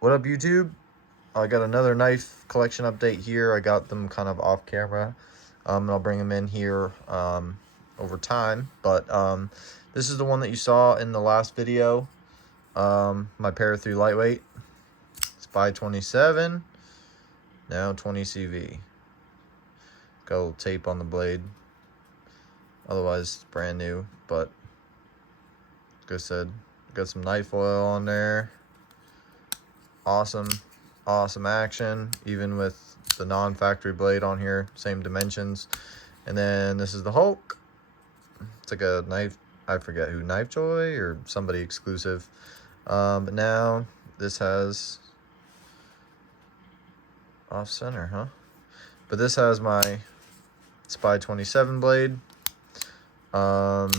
What up, YouTube? I got another knife collection update here. I got them kind of off camera. And I'll bring them in here over time. But this is the one that you saw in the last video. My PM3 lightweight. Spy 27. Now 20 CV. Got a little tape on the blade. Otherwise, it's brand new. But like I said, got some knife oil on there. Awesome action, even with the non-factory blade on here, same dimensions. And then this is the Hulk. It's like a knife, I forget who, Knife Joy or somebody exclusive. But now this has off center, huh? But this has my Spy 27 blade. Love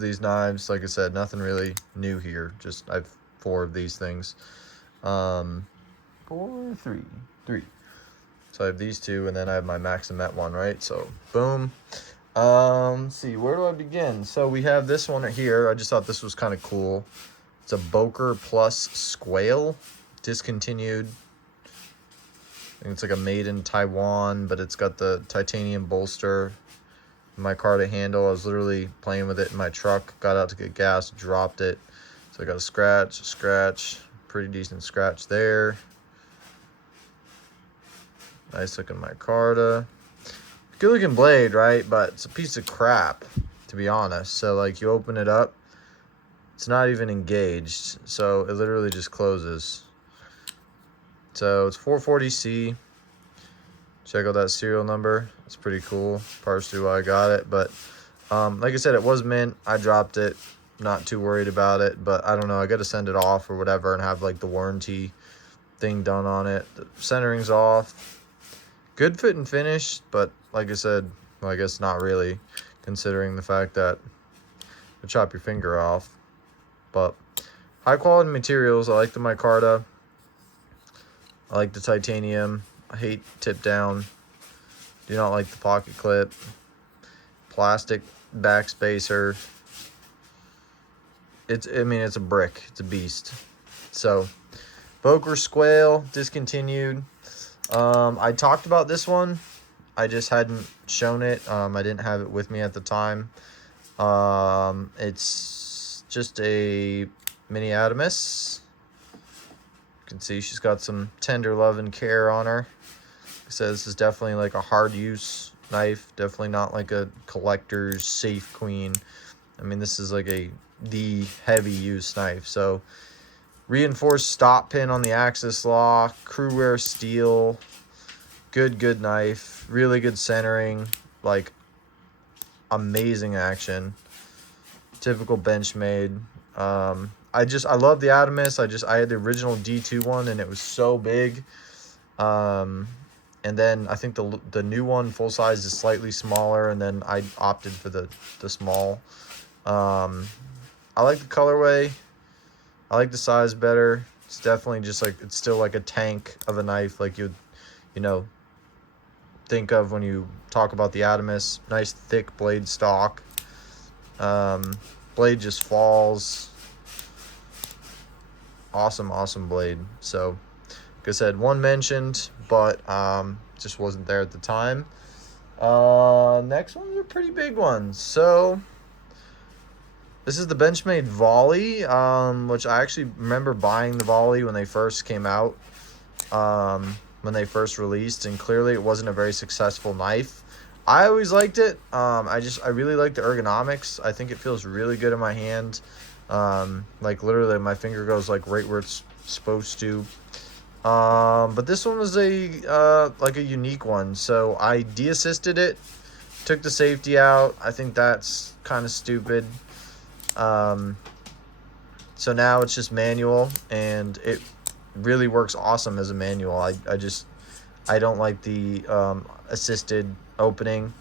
these knives. Like I said, nothing really new here. Just I've 4 of these things. 3. So I have these 2, and then I have my Max and Met one, right? So boom. Let's see, where do I begin? So we have this one right here. I just thought this was kind of cool. It's a Boker Plus Squale, discontinued. I think it's like a made in Taiwan, but it's got the titanium bolster. My Micarta handle. I was literally playing with it in my truck. Got out to get gas, dropped it. So I got a scratch. Pretty decent scratch there. Nice looking micarta. Good looking blade, right? But it's a piece of crap, to be honest. So like you open it up, it's not even engaged. So it literally just closes. So it's 440C. Check out that serial number. It's pretty cool. Partially why I got it. But like I said, it was mint. I dropped it. Not too worried about it, but I don't know, I got to send it off or whatever and have like the warranty thing done on it. The centering's off. Good fit and finish, but like I said, well, I guess not really, considering the fact that you chop your finger off. But high quality materials. I like the micarta. I like the titanium. I hate tip down. Do not like the pocket clip. Plastic backspacer. I mean, it's a brick. It's a beast. So, Boker Squale, discontinued. I talked about this one. I just hadn't shown it. I didn't have it with me at the time. It's just a mini Adamus. You can see she's got some tender love and care on her. It says this is definitely like a hard use knife. Definitely not like a collector's safe queen. I mean, this is like the heavy use knife. So reinforced stop pin on the axis lock, crew wear steel, good knife, really good centering, like amazing action, typical Benchmade. I love the Adamus. I had the original D2 one and it was so big. And then I think the new one full size is slightly smaller, and then I opted for the small. I like the colorway. I like the size better. It's definitely just like, it's still like a tank of a knife, like you know, think of when you talk about the Adamus. Nice thick blade stock. Blade just falls. Awesome blade. So, like I said, one mentioned, but just wasn't there at the time. Next one's a pretty big one. So this is the Benchmade Volli, which I actually remember buying the Volli when they first came out, when they first released, and clearly it wasn't a very successful knife. I always liked it. I really like the ergonomics. I think it feels really good in my hand. Like literally my finger goes like right where it's supposed to. But this one was like a unique one. So I de-assisted it, took the safety out. I think that's kind of stupid. So now it's just manual, and it really works awesome as a manual. I don't like the assisted opening,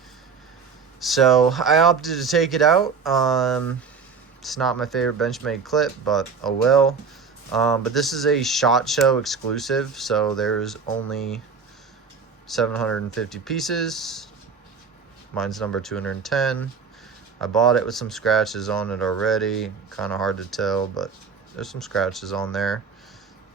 so I opted to take it out. It's not my favorite Benchmade clip, but oh well. But this is a SHOT Show exclusive, so there's only 750 pieces. Mine's number 210. I bought it with some scratches on it already. Kind of hard to tell, but there's some scratches on there.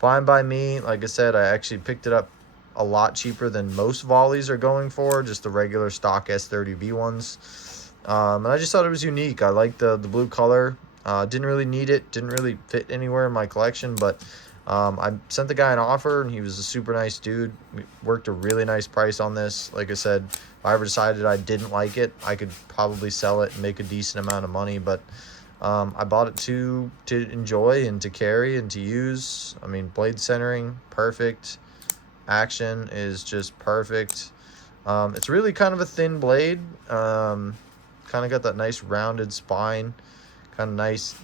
fine by me. Like I said, I actually picked it up a lot cheaper than most Volleys are going for, just the regular stock S30V ones. And I just thought it was unique. I liked the blue color. Didn't really need it, didn't really fit anywhere in my collection, but I sent the guy an offer, and he was a super nice dude. We worked a really nice price on this. Like I said, if I ever decided I didn't like it, I could probably sell it and make a decent amount of money, but I bought it to enjoy and to carry and to use. I mean, blade centering, perfect. Action is just perfect. It's really kind of a thin blade. Kind of got that nice rounded spine. Kind of nice,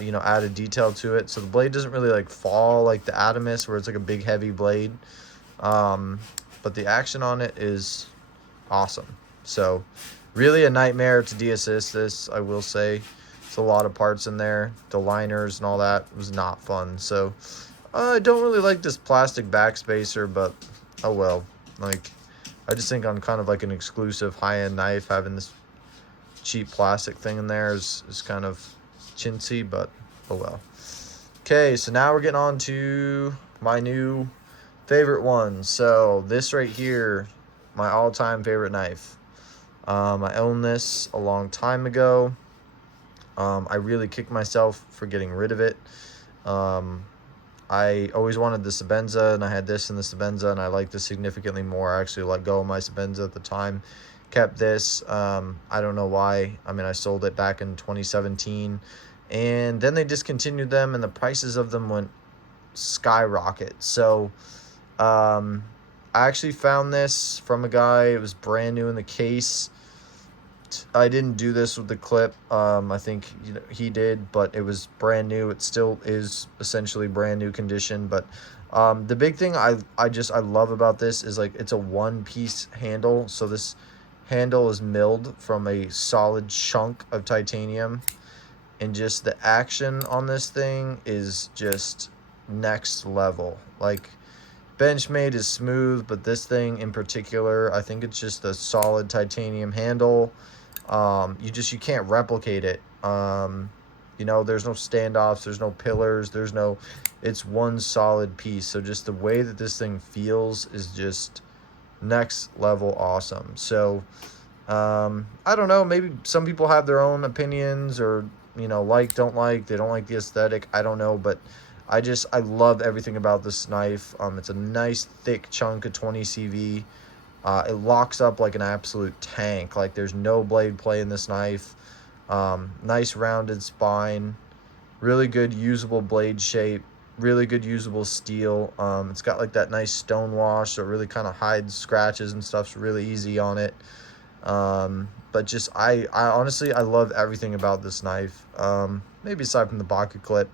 you know, added detail to it. So the blade doesn't really like fall like the Adamus, where it's like a big heavy blade. But the action on it is awesome. So really a nightmare to de-assist this, I will say. It's a lot of parts in there. The liners and all that was not fun. So I don't really like this plastic backspacer, but oh well. Like, I just think on kind of like an exclusive high-end knife, having this cheap plastic thing in there is kind of chintzy, but oh well. Okay, so now we're getting on to my new favorite one. So this right here, my all-time favorite knife. I owned this a long time ago. I really kicked myself for getting rid of it. I always wanted the Sebenza, and I had this and the Sebenza, and I liked this significantly more. I actually let go of my Sebenza at the time. Kept this. I don't know why. I mean, I sold it back in 2017, and then they discontinued them, and the prices of them went skyrocket. So I actually found this from a guy. It was brand new in the case. I didn't do this with the clip. I think, you know, he did, but it was brand new. It still is essentially brand new condition. But the big thing I love about this is, like, it's a one-piece handle. So this handle is milled from a solid chunk of titanium, and just the action on this thing is just next level. Like, Benchmade is smooth, but this thing in particular, I think it's just a solid titanium handle. You can't replicate it. You know, there's no standoffs, there's no pillars, it's one solid piece. So just the way that this thing feels is just next level awesome. So I don't know, maybe some people have their own opinions, or, you know, don't like the aesthetic, I don't know, but I love everything about this knife. It's a nice thick chunk of 20 CV. It locks up like an absolute tank. Like, there's no blade play in this knife. Nice rounded spine, really good usable blade shape, really good usable steel. It's got like that nice stone wash, so it really kind of hides scratches and stuff's really easy on it. But just I honestly, I love everything about this knife. Maybe aside from the Baca clip.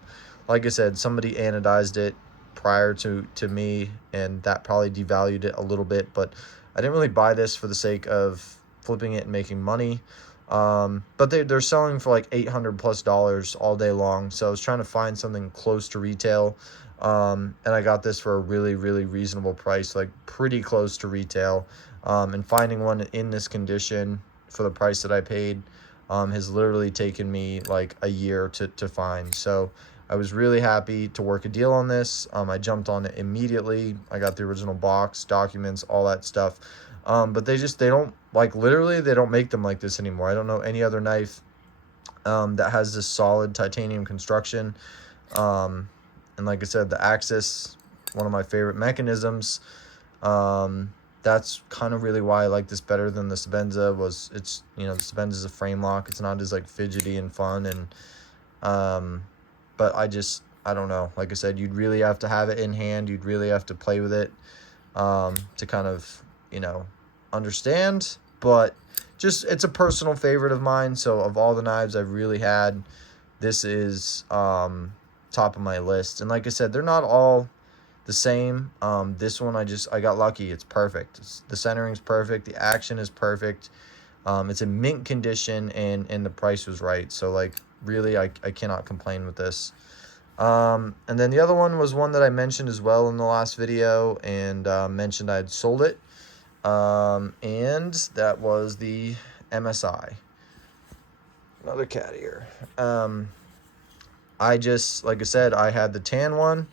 Like I said, somebody anodized it prior to me, and that probably devalued it a little bit, but I didn't really buy this for the sake of flipping it and making money. But they're selling for like $800+ all day long, so I was trying to find something close to retail, and I got this for a really, really reasonable price, like pretty close to retail. And finding one in this condition for the price that I paid has literally taken me like a year to find. So I was really happy to work a deal on this. I jumped on it immediately. I got the original box, documents, all that stuff. But they don't, like, literally, they don't make them like this anymore. I don't know any other knife that has this solid titanium construction. And like I said, the axis, one of my favorite mechanisms. That's kind of really why I like this better than the Sebenza. It's, you know, the Sebenza is a frame lock. It's not as like fidgety and fun, and but I don't know. Like I said, you'd really have to have it in hand. You'd really have to play with it to kind of, you know, understand. But just, it's a personal favorite of mine. So of all the knives I've really had, this is top of my list. And like I said, they're not all the same. This one, I got lucky. It's perfect. The centering's perfect. The action is perfect. It's in mint condition, and the price was right. So, like, really, I cannot complain with this. And then the other one was one that I mentioned as well in the last video, and mentioned I had sold it. And that was the MSI. Another cat here. Like I said, I had the tan one.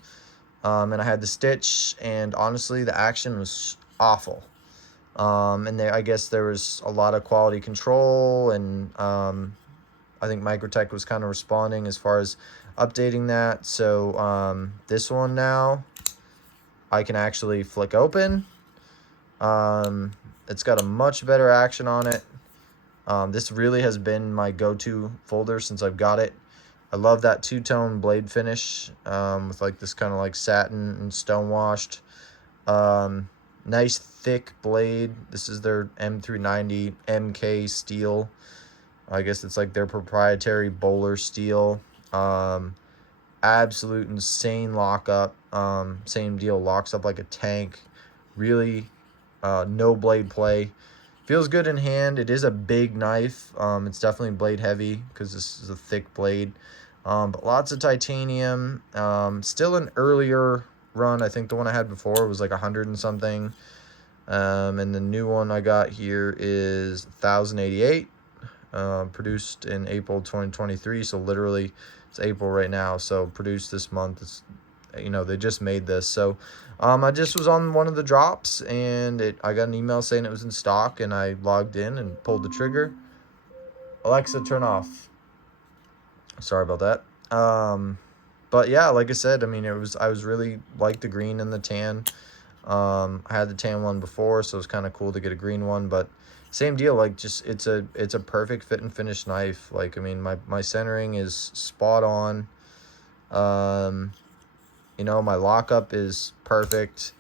And I had the stitch, and honestly, the action was awful. And I guess there was a lot of quality control, and I think Microtech was kind of responding as far as updating that. So this one now, I can actually flick open. It's got a much better action on it. This really has been my go-to folder since I've got it. I love that two-tone blade finish with like this kind of like satin and stone washed. Nice thick blade. This is their M390 MK steel. I guess it's like their proprietary bowler steel. Absolute insane lockup. Same deal, locks up like a tank. Really no blade play. Feels good in hand. It is a big knife. It's definitely blade heavy because this is a thick blade. But lots of titanium. Still an earlier run. I think the one I had before was like 100 and something. And the new one I got here is 1088. Produced in April 2023. So literally it's April right now. So produced this month. It's, you know, they just made this. So I just was on one of the drops, and I got an email saying it was in stock, and I logged in and pulled the trigger. Alexa, turn off. Sorry about that. But yeah, like I said, I mean, I was really like the green and the tan. I had the tan one before, so it's kind of cool to get a green one, but same deal. Like, just it's a perfect fit and finish knife. Like, I mean, my centering is spot on. You know, my lockup is perfect.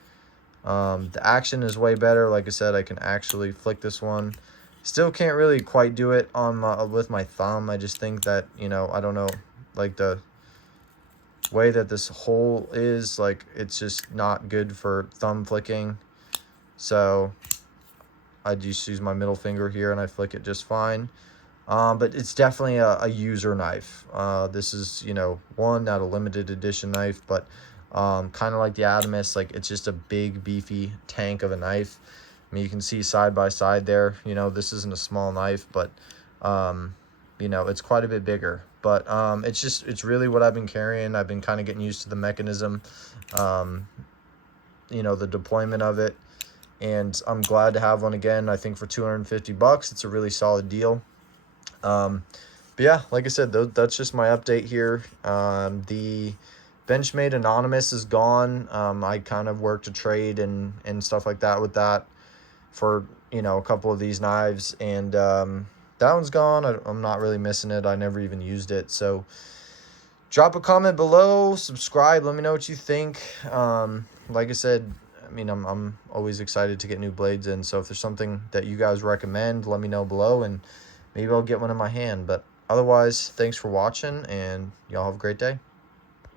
The action is way better. Like I said, I can actually flick this one. Still can't really quite do it on with my thumb. I just think that, you know, I don't know, like the way that this hole is, like, it's just not good for thumb flicking. So I just use my middle finger here and I flick it just fine. But it's definitely a user knife. This is, you know, not a limited edition knife, but kind of like the Adamus, like it's just a big beefy tank of a knife. I mean, you can see side by side there, you know, this isn't a small knife, but you know, it's quite a bit bigger. But it's really what I've been carrying. I've been kind of getting used to the mechanism, you know, the deployment of it, and I'm glad to have one again. I think for $250, it's a really solid deal. But yeah, like I said, that's just my update here. The Benchmade Anonymous is gone. I kind of worked a trade and stuff like that with that for, you know, a couple of these knives, and that one's gone. I'm not really missing it. I never even used it. So drop a comment below, subscribe, let me know what you think. Like I said, I mean, I'm always excited to get new blades in, so if there's something that you guys recommend, let me know below, and maybe I'll get one in my hand. But otherwise, thanks for watching, and y'all have a great day.